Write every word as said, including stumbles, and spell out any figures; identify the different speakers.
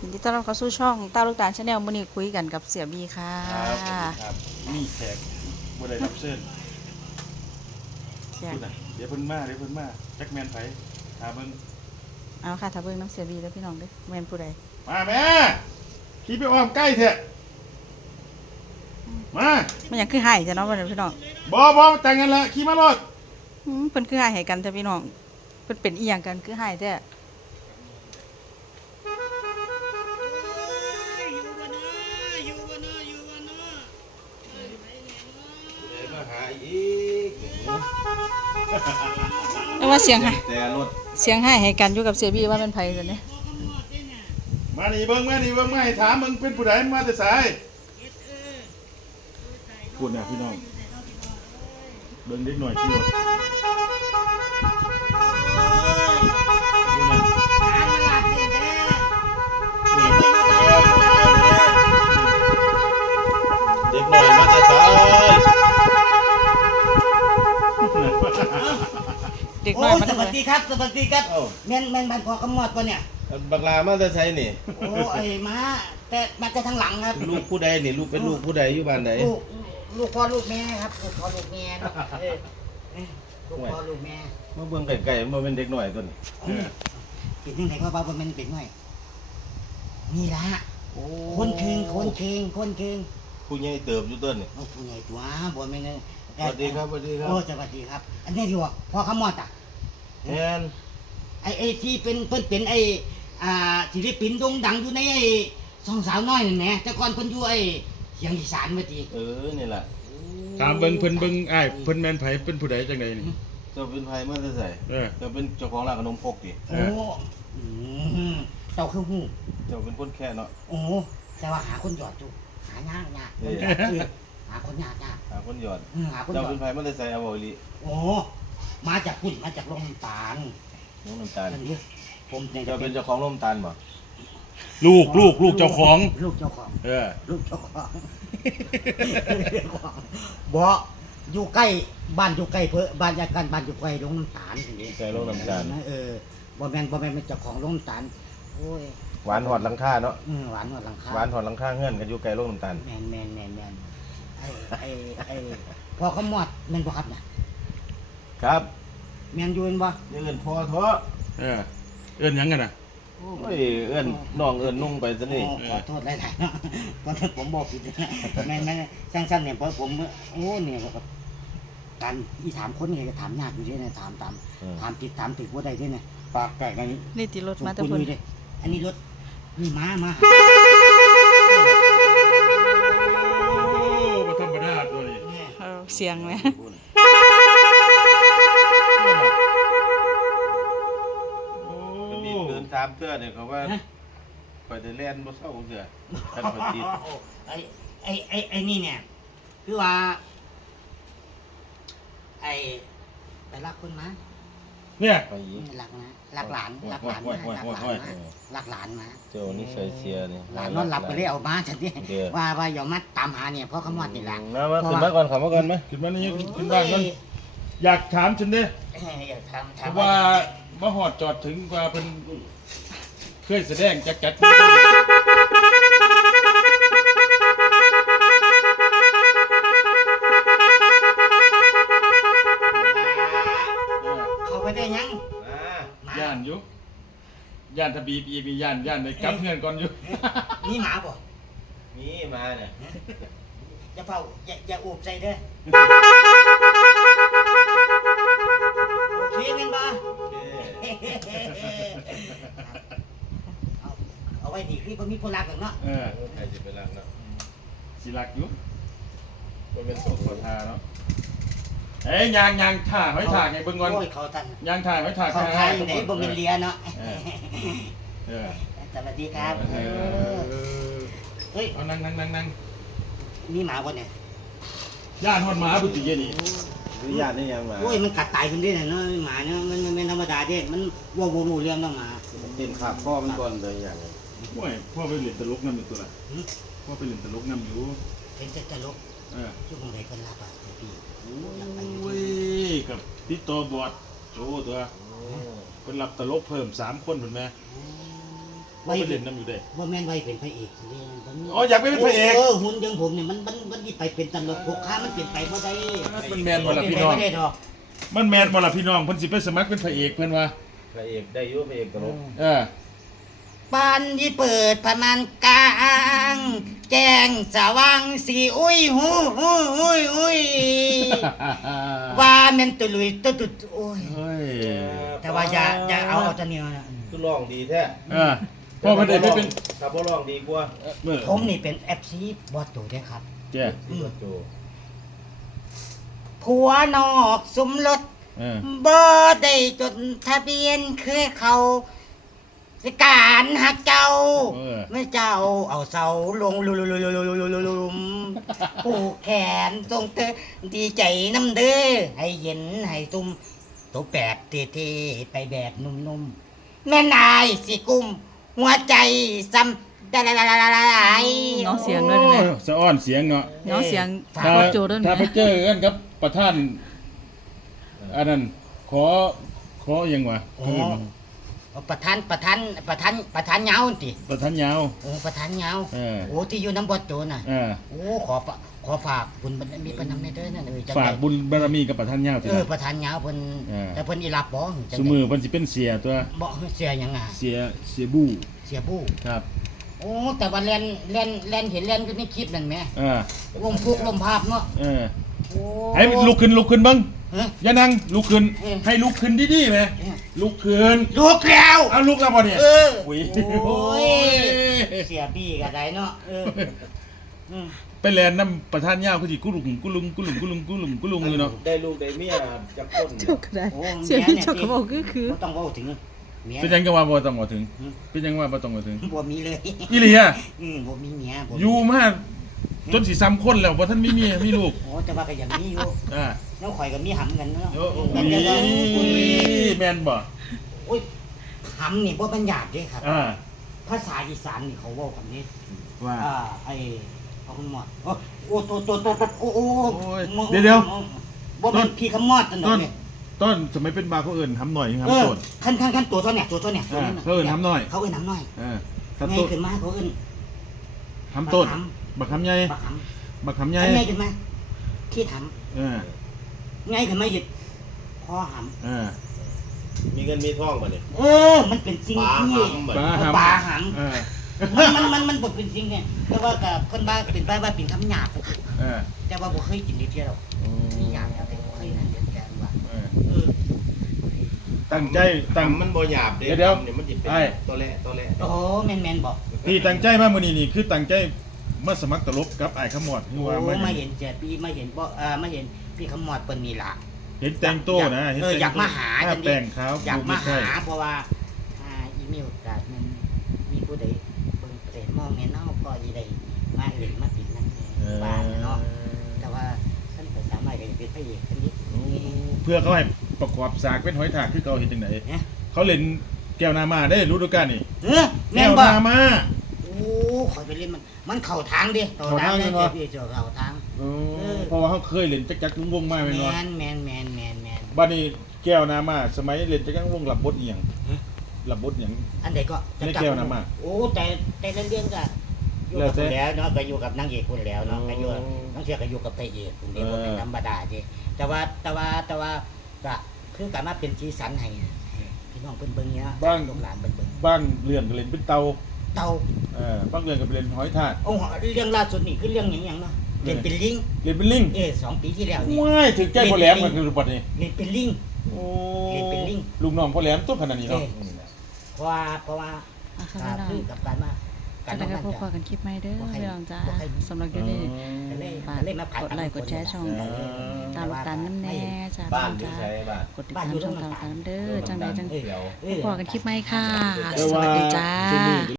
Speaker 1: ยินดีต้อนรับเข้าสู่ช่องต้าลูกตาลชาแนลมื้อนี้คุยกันกับเสี่ยบีค่ะ
Speaker 2: ครับครับมีแขกบ่ได้รับเชิญ
Speaker 1: แขก
Speaker 2: พูดน่ะเดี๋ยวเพิ่นมาเดี๋ยวเพิ่นมาแจ็คแมนไผถามเบิ่ง
Speaker 1: เอาค่ะถ้าเบิ่งน้ำเสี่ยบีแล้วพี่น้องเด้อแม่นผู้ใด
Speaker 2: มาแม่ขี่ไปอ้อมใกล้เถอะมา
Speaker 1: มันหยังคือหายจ้ะเนาะว่าพี่น้อง
Speaker 2: บ่บ่แต่งกันละขี่มารถ
Speaker 1: อืมเพิ่นคือหายให้กันจ้ะพี่น้องเพิ่นเป็นอีหยังกันคือหายแท้
Speaker 3: มาหาอีก
Speaker 1: แต่ว่าเสียงหาย
Speaker 3: แต่รถ
Speaker 1: เสียงหายให้กันอยู่กับเสี่ยบีว่าเป็นไผซั่นเนี่ย
Speaker 2: มานี่เบิ่งมานี่เบิ่งมาให้ถามมึงเป็นผู้ใดมาแต่ไสพูดน่ะพี่น้องเบิ่งเด็กหน่อยขี่รถ
Speaker 3: เด็กหน่อยมาจะสาย
Speaker 1: เด็ก
Speaker 4: โอ้
Speaker 1: น้อย
Speaker 4: ย
Speaker 1: มา
Speaker 4: ส
Speaker 1: ได้
Speaker 4: วัสดีครับสวัสดีครับแม่นแม่นบ้านพอกำมอดปะเนี่ย
Speaker 3: บักลามาจะใช้นี่
Speaker 4: โอ้ไอ้มาแต่มาแต่ทางหลังครับ
Speaker 3: ลูกผู้ใดนี่ลูกเป็นลูกผู้ใดอยู่บ้านใด
Speaker 4: ลูกลูกพ่อลูกแม่ครับลูกพ่อลูกแม่เนาะเออเออลูกพ่อลูกแม่
Speaker 3: มาเบิ่งไก่ๆมาเป็นเด็กหน่อยตัวนี้
Speaker 4: เป็นยังไงก็บ้าบ่แม่นเป็นหน่อยนี่ละคนเคืงคนเคืงคนเคืง
Speaker 3: ผู้ใหญ่เติบอยู่ต้นนี่
Speaker 4: โอ้ผู้ใหญ่ตัวบ่แม่น
Speaker 3: สวัสดีครับสวัสดีครับ
Speaker 4: โอ้สวัสดีครับ อันนี้ดีว่าพ่อขมอดอ่ะ
Speaker 3: แม่น
Speaker 4: ไอ้ไอ้ที่เป็นเพิ่นเป็นไอ้อ่าศิลปินโด่งดังอยู่ในไอ้สองสาวน้อยนั่นแหละแต่ก่อนเพิ่นอยู่ไอ้เสียงอีสานว่าติ
Speaker 3: เออนี่ล่ะ
Speaker 2: ถามเบิ่งเพิ่นเบิ่งอ้ายเพิ่นแม่นไผเป็นผู้ใดจังไดนี่
Speaker 3: เจ้าเป็นไผมาจะใส่
Speaker 2: เออ
Speaker 3: เจ้าเป็นเจ้าของร้านขนมครกดิ
Speaker 4: โอ้อืมเจ้าคือฮู้
Speaker 3: เจ้าเป็นคนแค่เนาะ
Speaker 4: โอ้แต่ว่าหาคนหยอดอยู่หายากยากคนหยอดคือหาคนยากยาก
Speaker 3: หาคนหยอด
Speaker 4: เออหาคนห
Speaker 3: เจ้าย
Speaker 4: อ
Speaker 3: เป็
Speaker 4: ด
Speaker 3: นไผมาจะใส่เอาบ่อีหลี
Speaker 4: โอ้มาจากพุ่นมาจากโรงน้ำตาล
Speaker 3: น้องน้ำตาล
Speaker 4: อันนี้ผมเนี่ย
Speaker 3: เจ้าเป็นเจ้าของโรงน้ำตาลบ่
Speaker 2: ลูกลูกลูกเจ้าของ
Speaker 4: ลูกเจ้าของ
Speaker 2: เออ
Speaker 4: ลูกเจ้าของบ่อยู่ใกล้บ้านอยู่ใกล้เพื่อบ้านยากันบ้านอยู่ใกล้โรงน้ำตาลอย่างนี้
Speaker 3: ใส่โรงน้ำตาล
Speaker 4: เออบ่แม่นบ่แม่นเป็นเจ้าของโรงน้ำตาลโอ้ย
Speaker 3: หวานหอดหลังคาเนาะ
Speaker 4: เออหวานหวานหลังคา
Speaker 3: หวานหอดหลังคาเฮือนกันอยู่ไกลโรงน้ำตาล
Speaker 4: แม่นแม่นแม่นแม่นไอ้ไอ้ไอ้พอเขาหมอดแม่นบ่ครับน่ะ
Speaker 3: ครับ
Speaker 4: แม่นอยู่แม่นบ่
Speaker 3: นี่เอิ้นพ่อเถอะ
Speaker 2: เออเอิ้นหยังกันน่ะ
Speaker 3: โอ้ยเอื้อนน้องเอื้อนนุ่งไปซะนี่
Speaker 4: โอ้ขอโทษหลายๆเนาะตอนนั้นผมบอกผิดนะแม่นแม่นสั้นๆเนี่ยเพราะผมโอ้เนี่ยแบบการอีถามคนนี่ก็ถามยากอยู่เด้นะถามตามถามผิดถามถูกบ่ได้เด้นะปากไก่กัน
Speaker 1: นี่ติรถ
Speaker 4: ส่ง
Speaker 1: มาแต่
Speaker 4: คุณ
Speaker 1: เพิ่น
Speaker 4: อยู่เด้อันนี้รถนี่มามา
Speaker 2: โอ้บ่ธรรมดาตัวนี้
Speaker 4: เนี่ย
Speaker 1: เออเสียงแหม
Speaker 2: โอ้
Speaker 3: ก็มีเกินสามเทื่อเนี่ยเขาว่าไปได้แล่นบ่เศร้าเทื่อคันบ่ติด
Speaker 4: ไอ้ไอ้ไอ้ไอ้นี่เนี่ยคือว่าไอ้ไปรักคนมา
Speaker 2: เนี่ย
Speaker 3: ไปอีก
Speaker 4: รักนะรักหลานรักหลานมารักหลานมารักหลานมา
Speaker 3: เจ้านี่ใส่เสียนี่
Speaker 4: หลานนอนหลับไปเลยเอามาฉันนี่
Speaker 3: เด้อ
Speaker 4: ว่าว่าอย่ามาตามหาเนี่ยเพราะขมอดนี่แหละ
Speaker 3: มามาขึ้นมาก่อนเข้ามาก่อนมา
Speaker 2: ขึ้นมานี่ขึ้นบ้านกันอยากถามฉันเด้
Speaker 4: เอ้ยอย่าทำ
Speaker 2: เพ
Speaker 4: ทำ
Speaker 2: ราะว่ามาหอดจอดถึงว่าเพิ่นเคยแสดงจักจัด
Speaker 4: เขาไปได้ยัง
Speaker 3: อ่า
Speaker 4: หมา
Speaker 2: ย่านอยู่ย่านทบีบอีมีย่านย่านในกลับเงินก่อนอยู่
Speaker 4: นี่หมาบ่
Speaker 3: มีมาเนี่ย
Speaker 4: อย่าเฝ้าอย่าอย่าอูบใจเด้อโอเคแม่นบ่
Speaker 3: โอเค
Speaker 4: เอาเอาไว้ดีคือบ่มีคนรักหรอกเนาะ
Speaker 2: เออ
Speaker 3: ใครสิไปรักเนาะ
Speaker 2: สิรักอยู่
Speaker 3: บ่เป็นโสด
Speaker 2: ขอทาเนาะเอ้ยยางยางถ่าไว้ถ่าไงเบิ่งก่อน
Speaker 4: โอ้ยเขาทัน
Speaker 2: ยางถ่าไว้ถ่า
Speaker 4: เขาทายอยู่ไหนบ่แม่นเลียเนาะ
Speaker 2: เออ
Speaker 4: สวัสดีครับ
Speaker 2: เอ
Speaker 4: เออ
Speaker 2: อ
Speaker 4: เฮ้ย
Speaker 2: เอานั่งนั่งนั่งนั่ง
Speaker 4: มีหมาบ่เนี่ย
Speaker 2: ย่านฮอดหมาบุตรเยนี่
Speaker 3: หรือญาตินี่ยังมา
Speaker 4: โอ้ยมันกัดตายเพิ่นเด้น่ะเนาะหมาเนาะมันมันเป็นธรรมดาเด้มันบ่บ่รู้เรื่องเนาะหมา
Speaker 3: เต้นขาบพ่อมันก่อนเลยอย่าง
Speaker 2: โอ้ยพ่อไปเล่นตลกน้ำอยู่ตัวละพ่อไปเล่นตลกน้ำอยู่
Speaker 4: เป็นแต่ตลก
Speaker 2: เออ
Speaker 4: อยู่ของใดเพิ่นรับอ่ะเดี๋ยวพี่
Speaker 2: โอ้ยกับติดต่อบอดโอ้ตัวเพิ่นรับตลกเพิ่มสามคนเห็นไหม
Speaker 4: โ
Speaker 2: ไว้เล่นน้ำอยู่ได้
Speaker 4: ว่าแม่นไว้เป็นพระเอกสิ
Speaker 2: อ๋ออยากไปเป็นพระเอก
Speaker 4: เออหุ่นอยังผมเนี่ยมันมันมันสิไปเป็นตลกพวกค้ามันเป็นไปบ่ได้
Speaker 2: มันแมนบ่ล่ะพี่น้อง
Speaker 4: เป็ไปบ่ได้ดอก
Speaker 2: มันแมนบ่ล่ะพี่น้องเพิ่นสิไปสมัครเป็นพระเอกเพิ่นว่า
Speaker 3: พระเอกได้อยู่พระเอกตลก
Speaker 2: เออ
Speaker 4: ปานที่เปิดพมันกลางแจ้งสว่างสีอุ้ยหูอุ้ยอุ้ยอุ้ยว่าแม่นตุลุยตุตุโอ้ย
Speaker 2: เฮ้ย
Speaker 4: แต่ว่าอย่าอย่าเอาเอาแตะเนียวนะ
Speaker 3: คือร้องดีแท้
Speaker 2: เออพ่อมันได้ไปเป็น
Speaker 3: ถ้าบ่ร้องดีกว่า
Speaker 2: เมื่อ
Speaker 4: ผมนี่เป็น เอฟ ซี บอสโตเด้อครับ
Speaker 2: แจ้
Speaker 3: ที่ว่าโจ
Speaker 4: ผัวนอกสมรส
Speaker 2: เออ
Speaker 4: บ่ได้จดทะเบียนเคยเขาสิการหักเจ้า
Speaker 2: เออ
Speaker 4: เมื่อเจ้าเอาเสาลงลุลุลุลุลุลุลุลุลุมผูกแขนทรงเตอดีใจน้ำเด้อให้เย็นให้ตุ้มตัวแบบเท่ๆไปแบบนุ่มๆแม่นายสิกุมหัวใจซ้ำดาลาลาลาลาลา
Speaker 1: น้องเสียงด้วยได้ไหม
Speaker 2: โอ้สะอ้อนเสียงเนาะ
Speaker 1: น้องเสียง
Speaker 4: ฝาก
Speaker 2: ถ้า
Speaker 1: พ่อโจด้วยไหม
Speaker 2: ถ้าไปเจอกันครับประธานอันนั้นขอขอหยังวะ
Speaker 4: โอ้ประธานประธานประธานประธานเหงาติ
Speaker 2: ประธานยาว
Speaker 4: โอ้ประธานเหงา
Speaker 2: เออ
Speaker 4: โอ้ที่อยู่น้ำบอดโจน่ะ
Speaker 2: เออ
Speaker 4: โอ้ขอฝากขอฝากบุญมีเพิ่นนำในเด้อนั่นเอ้ยจัง
Speaker 2: ฝาก
Speaker 4: ได๋
Speaker 2: บุญบารมีกับประธานยาวที
Speaker 4: เออ
Speaker 2: ละ
Speaker 4: ประธานเหงาเพิ่น
Speaker 2: เออ
Speaker 4: แต่เพิ่นอีหลับบ่จัง
Speaker 2: ส
Speaker 4: ใด๋
Speaker 2: มือเพิ่นสิเป็นเสียตัว
Speaker 4: บ่เสียหยังอ่ะ
Speaker 2: เสียเสียบู้
Speaker 4: เสียบู้
Speaker 2: ครับ
Speaker 4: โอ้แต่ว่าแล่นแล่นแล่นเห็นแล่นอยู่ในคลิปนั่นแหม
Speaker 2: เออ
Speaker 4: ลมพุกลมภาพเนาะ
Speaker 2: เออ
Speaker 4: โอ้
Speaker 2: ให้ลุกขึ้นลุกขึ้นเบ้าง
Speaker 4: เอ้ย
Speaker 2: อย่านั่งลุกขึ้น
Speaker 4: เออ
Speaker 2: ให้ลุกขึ้นดีๆไหมลุกขึ้น
Speaker 4: ลูกแล้ว
Speaker 2: เอาลุกแล้วบ่เนี่ย
Speaker 4: เออ
Speaker 2: อุ้ย
Speaker 4: โอ้ยเสียบี้ก็ได้เนาะเอออืม
Speaker 2: ไปแลนน้ำประธานยาวคือสิกุลุงกุลุงกุลุงกุลุงกุลุงกุลุงเลยเนาะ
Speaker 3: ได้ลูกได้เมียจักคน
Speaker 1: เจ้าก็ได้
Speaker 4: โอ้
Speaker 1: เสียงที่เจ้าก็บอกก็คือ
Speaker 4: บ่ต้องเว้าถึงเมีย
Speaker 2: เป็นยังก็ว่าบ่ต้องมาถึง เป็นยังว่าบ่ต้องมาถึง
Speaker 4: บ่มีเลย
Speaker 2: อีหลีอ่ะ
Speaker 4: อืมบ่มีเมียบ่มี
Speaker 2: อยู่มาจนสิซ้ำคนแล้วบ่ทันมีเมียมีลูก
Speaker 4: โอ้แต่ว่าก็ยังมีอยู่
Speaker 2: อ่า
Speaker 4: แล้วข่อยก็มีหำกันเนาะ
Speaker 2: โอ้โห
Speaker 4: แต่แต่ว่าอุ้ย
Speaker 2: แม่นบ่
Speaker 4: โอ้ยหำนี่บ่บรรยากเด้ครับ
Speaker 2: อ่า
Speaker 4: ภาษาอีสานนี่เขาเว้ากันนี่
Speaker 2: ว่า
Speaker 4: อ่าไอ้เอาคุณหมอดโอ้โอ้ตัวตัวตัวตัวโอ้โอ้
Speaker 2: โอ้ย
Speaker 4: มึง
Speaker 2: เดี๋ยวเดี๋ยว
Speaker 4: บ่เป็นพี่คำมอดจัง
Speaker 2: ต้น
Speaker 4: เลย
Speaker 2: ต้นสมัยเป็นบาร์เขาเอิ้นทำหน่อย
Speaker 4: เอ
Speaker 2: ทำ
Speaker 4: อ
Speaker 2: ต้น
Speaker 4: ขั้นขั้นขั้นตัวเท่าเนี่ยตัวเท่าเนี่ยตัว
Speaker 2: อ่า
Speaker 4: นั้นน่ะ
Speaker 2: เขาเอิ้นหำน้อย
Speaker 4: เขาเอิ้นหำน้อย
Speaker 2: เออถ้า
Speaker 4: ไง
Speaker 2: ต้น
Speaker 4: ขึ้นมาเขาเอิ้น
Speaker 2: ทำต้น
Speaker 4: บักห
Speaker 2: บักคำใหญ่
Speaker 4: บักห
Speaker 2: บักคำ
Speaker 4: ำ
Speaker 2: ใหญ่
Speaker 4: ไงขึ้นมาที่ท
Speaker 2: เออ
Speaker 4: ำไงขึ้นมาหยิบคอห
Speaker 2: เออ
Speaker 3: มีเงินมีทองบ่เนี่ย
Speaker 4: ำเออ มันเป็นสิ่ง
Speaker 3: ปลา
Speaker 4: ที่
Speaker 3: หำบ่
Speaker 2: ปลา
Speaker 3: เนี่ย
Speaker 2: หำ
Speaker 4: ปลาห
Speaker 2: เออ
Speaker 4: ำมันมันมันมันบ่เป็นสิ่งเนี่ยแต่ว่ากับคนบ้าเป็นบ้าว่าเป็นคำหยาบ
Speaker 2: เออ
Speaker 4: แต่ว่าบ่เคยกินนิดเดียวหรอกมีหยาบแล้วแต่บ่เคยนั่นเดียวแกว่า
Speaker 2: เออ
Speaker 4: เออ
Speaker 2: ตั้งใจตั้ง
Speaker 3: มันบ่หยาบเด้
Speaker 2: เดี๋ยวเดี๋ยว
Speaker 3: เนี่ยมันสิเป็น
Speaker 2: ไอ้
Speaker 3: ตัวแรกตัวแรก
Speaker 4: โอ้แม่นแม่นบอก
Speaker 2: ที่ตั้งใจมามื้อนี้นี่คือตั้งใจมาสมัครตลกกับไอ้ายขมอด
Speaker 4: โอ้
Speaker 2: คือว่า
Speaker 4: มา
Speaker 2: มา
Speaker 4: เห็นเสียปีมาเห็นบ่อ่ามาเห็นพี่ขมอดเปิ้นนี่ล่ะ
Speaker 2: เห็นแต่งโต้นะเห็น
Speaker 4: เออ
Speaker 2: แต่ง
Speaker 4: อยากมาหา
Speaker 2: หน้า
Speaker 4: จัง
Speaker 2: แต่งขาว
Speaker 4: อยากมา
Speaker 2: ใช่
Speaker 4: หาเพราะว่าอ่าอีเมลกาดมันมีผู้ใดเบิ่งเตะมองแม่เนาก็อีได้มาเห็นมาติดนั่นแหละ
Speaker 2: เออ
Speaker 4: บ้านน่ะเนาะแต่ว่าท่านไปสามารถก็จะเป็นพระเอกคนนี้
Speaker 2: โอ้เพื่อเขาให้ประกอบสากเป็นหอยถากคือเขาเห็นจังได
Speaker 4: เนี่ย
Speaker 2: เขาเล่นแก้วนามาได้รู้ดูกันนี่
Speaker 4: เออแม่
Speaker 2: แก้
Speaker 4: น
Speaker 2: ว
Speaker 4: บ่
Speaker 2: นามา
Speaker 4: โอ้ขอยไปเล่นมันมันเข้าทางเด้เข้าทาง
Speaker 2: เข้าทาง
Speaker 4: เด้
Speaker 2: เลยเหรอ
Speaker 4: พี่เจ้าเข้าทาง
Speaker 2: โอ้
Speaker 4: เออ
Speaker 2: เพราะว่าเขาเคยเล่นจักจักวงๆมา
Speaker 4: แม
Speaker 2: แม่นบ่
Speaker 4: นแมนแมนแมนแมน
Speaker 2: บัดนี้แก้วนามาสมัยเล่นจักจักวงรับบทอีหยังรับบทหยัง
Speaker 4: อันใดก็
Speaker 2: ในแก้วน้ำอะ
Speaker 4: โอ้แต่แต่ละเรื่องก็อยู่
Speaker 2: แล้ว
Speaker 4: กับ
Speaker 2: แต่
Speaker 4: คนแล้วเนาะก็อยู่กับนางเอกคนแล้วเนาะ
Speaker 2: อ๋อ
Speaker 4: ก็อยู่น้องเสียก็อยู่กับพระเอกคนเดียว
Speaker 2: เออ
Speaker 4: เป็นธรรมดาเด้แต่ว่าแต่ว่าแต่ว่าก็คือการมาเป็นสีสันให้ให้พี่น้องเพิ่นเบิ่งเนี่ย
Speaker 2: บ้าง
Speaker 4: ลูกหลานเพิ่นเบิ่ง
Speaker 2: บ้างเรื่องก็เล่นเป็นเตา
Speaker 4: เต่า
Speaker 2: เออบางเรื่องก็เป็นเล่นหอยทาก
Speaker 4: โอ้เรื่องล่าสุดนี่คือเรื่องหยังหยังเนาะเล่นเป็นลิง
Speaker 2: เล่นเป็นลิง
Speaker 4: เอ้สองปีที่แล้วนี่
Speaker 2: ว้ายถึงแก้พ่อแหลมกันคือบัดนี้
Speaker 4: เล่นเป็นลิง
Speaker 2: โอ้
Speaker 4: เล่นเป็นลิง
Speaker 2: ลูกน้องพ่อแหลมตัวขนาดนี้เนาะ
Speaker 4: เอ้ เพราะว่าเพราะว่า
Speaker 1: อ่ะค่ะ
Speaker 4: อ่า
Speaker 1: พี่น้อง
Speaker 4: คือกับการมา
Speaker 1: จะ
Speaker 4: การ
Speaker 1: ได้
Speaker 4: ทำ
Speaker 1: ก็
Speaker 4: งาน
Speaker 1: พบ
Speaker 4: จะ
Speaker 1: กันคลิปใหม่เด้อ
Speaker 4: บ่ให้
Speaker 1: พี่น้องจ้า
Speaker 4: บ่ให้
Speaker 1: สำหรับคลิปนี้
Speaker 4: ก็เลย
Speaker 1: ฝาก
Speaker 4: ก็เลยมาขาย
Speaker 1: กดไลค์กดแชร์ช่อง
Speaker 2: เออ
Speaker 1: ตามลูกตาลน้ำแน่จ้า
Speaker 3: บ้าน
Speaker 1: พี่
Speaker 3: ที่
Speaker 1: น้อง
Speaker 3: ใช้
Speaker 1: จ้า
Speaker 3: บ้าน
Speaker 1: กดติดตามช่องตามตามเด้อจังใดจัง
Speaker 3: เดียว
Speaker 4: เออ
Speaker 1: พบกันคลิปใหม่ค่ะ
Speaker 2: แต่
Speaker 1: ส
Speaker 2: ว่า
Speaker 1: วัสดีจ้า
Speaker 2: ซุมื้อ